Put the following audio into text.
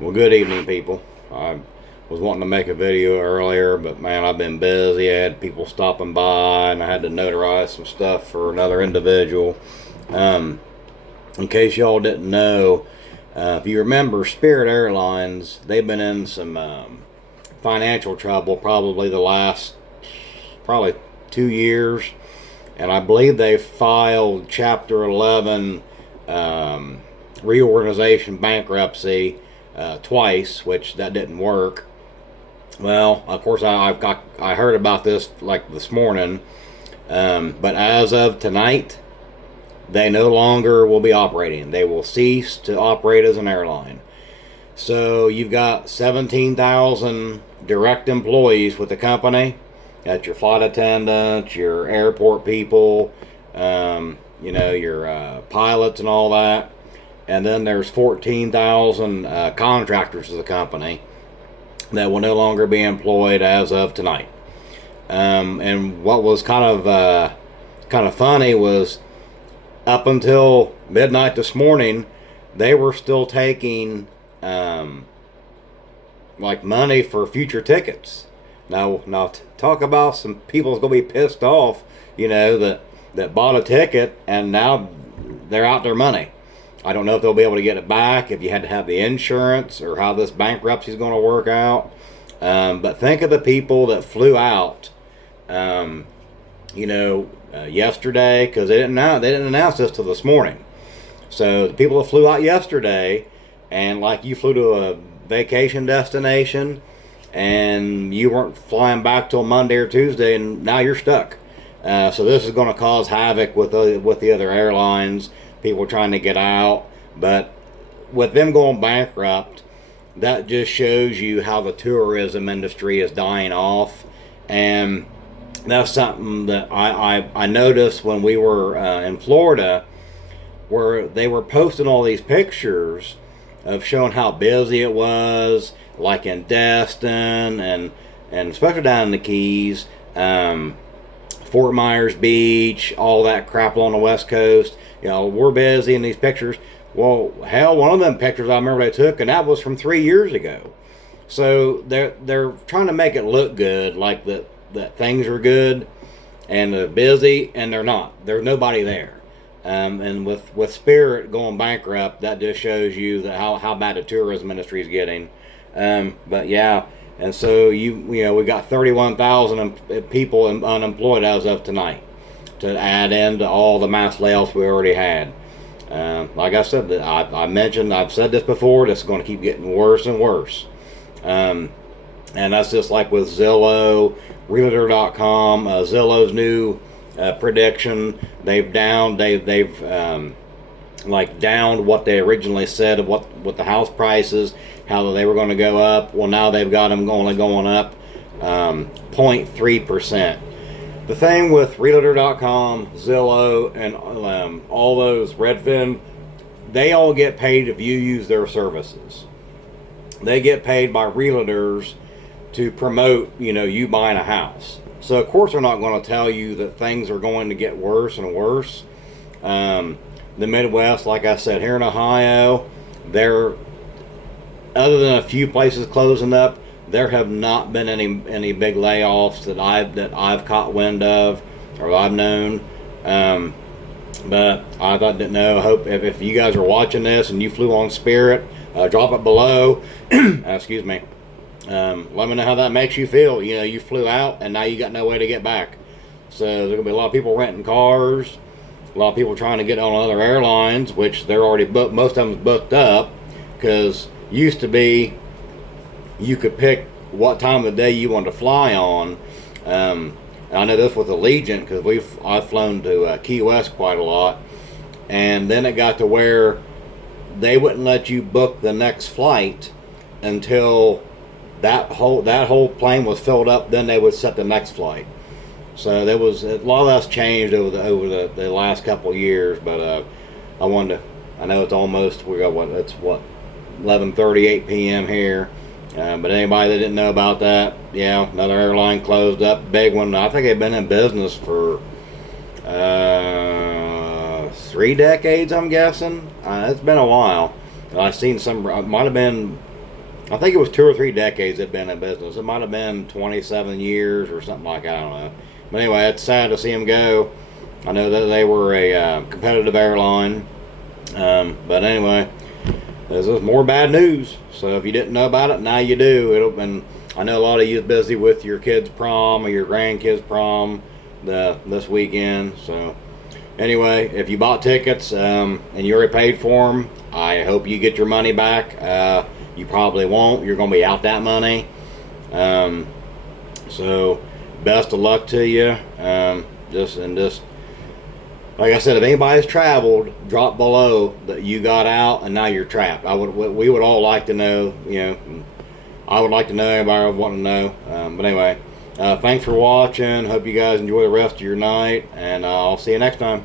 Well, good evening, people. I was wanting to make a video earlier, but man, I've been busy. I had people stopping by, and I had to notarize some stuff for another individual. Um, in case y'all didn't know, if you remember Spirit Airlines, they've been in some financial trouble probably the last probably 2 years, and I believe they filed Chapter 11 reorganization bankruptcy twice, which that didn't work. Well, of course, I heard about this like this morning, but as of tonight, they no longer will be operating. They will cease to operate as an airline. So you've got 17,000 direct employees with the company. That's your flight attendants, your airport people, your pilots and all that. And then there's 14,000 contractors of the company that will no longer be employed as of tonight. And what was kind of funny was up until midnight this morning, they were still taking like money for future tickets. Now talk about some people's gonna be pissed off, that bought a ticket and now they're out their money. I don't know if they'll be able to get it back, if you had to have the insurance, or how this bankruptcy is going to work out. But think of the people that flew out, yesterday, because they didn't announce this till this morning. So the people that flew out yesterday, and like you flew to a vacation destination, and you weren't flying back till Monday or Tuesday, and now you're stuck. So this is going to cause havoc with the other airlines. People trying to get out, but with them going bankrupt, that just shows you how the tourism industry is dying off. And that's something that I noticed when we were in Florida, where they were posting all these pictures of showing how busy it was, like in Destin and especially down in the Keys, Fort Myers Beach, all that crap along the West Coast. We're busy in these pictures. Well, hell, one of them pictures I remember they took, and that was from 3 years ago. So they're trying to make it look good, like that things are good and they're busy, and they're not. There's nobody there. And with Spirit going bankrupt, that just shows you that how bad the tourism industry is getting. But yeah, and so we got 31,000 people unemployed as of tonight, to add into all the mass layoffs we already had. Like I said, I've said this before, this is going to keep getting worse and worse. And that's just like with Zillow, Realtor.com, Zillow's new prediction. They've downed what they originally said of what the house prices, how they were going to go up. Well, now they've got them only going up 0.3%. The thing with Realtor.com, Zillow, and all those, Redfin, they all get paid if you use their services. They get paid by realtors to promote, you buying a house. So of course they're not going to tell you that things are going to get worse and worse. The Midwest, like I said, here in Ohio, other than a few places closing up, there have not been any big layoffs that I've caught wind of or I've known. But I didn't know. I hope if you guys are watching this and you flew on Spirit, drop it below. Excuse me. Let me know how that makes you feel. You flew out and now you got no way to get back. So there's gonna be a lot of people renting cars, a lot of people trying to get on other airlines, which they're already booked. Most of them's booked up, because used to be you could pick what time of the day you wanted to fly on. I know this with Allegiant, because I've flown to Key West quite a lot, and then it got to where they wouldn't let you book the next flight until that whole plane was filled up. Then they would set the next flight. So there was a lot of that's changed over the last couple of years. But I know it's almost, we got 11:38 p.m. here. But anybody that didn't know about that, yeah, another airline closed up, big one. I think they've been in business for 3 decades, I'm guessing. It's been a while. I've seen some, it might have been I think it was 2 or 3 decades they've been in business. It might have been 27 years or something like that. I don't know. But anyway, it's sad to see them go. I know that they were a competitive airline. But anyway, this is more bad news. So if you didn't know about it, now you do. I know a lot of you is busy with your kids' prom or your grandkids' prom this weekend. So anyway, if you bought tickets and you already paid for them, I hope you get your money back. You probably won't. You're going to be out that money. So best of luck to you. Just like I said, if anybody's traveled, drop below that you got out and now you're trapped. We would all like to know. I would like to know. Everybody would want to know. But anyway, thanks for watching. Hope you guys enjoy the rest of your night, and I'll see you next time.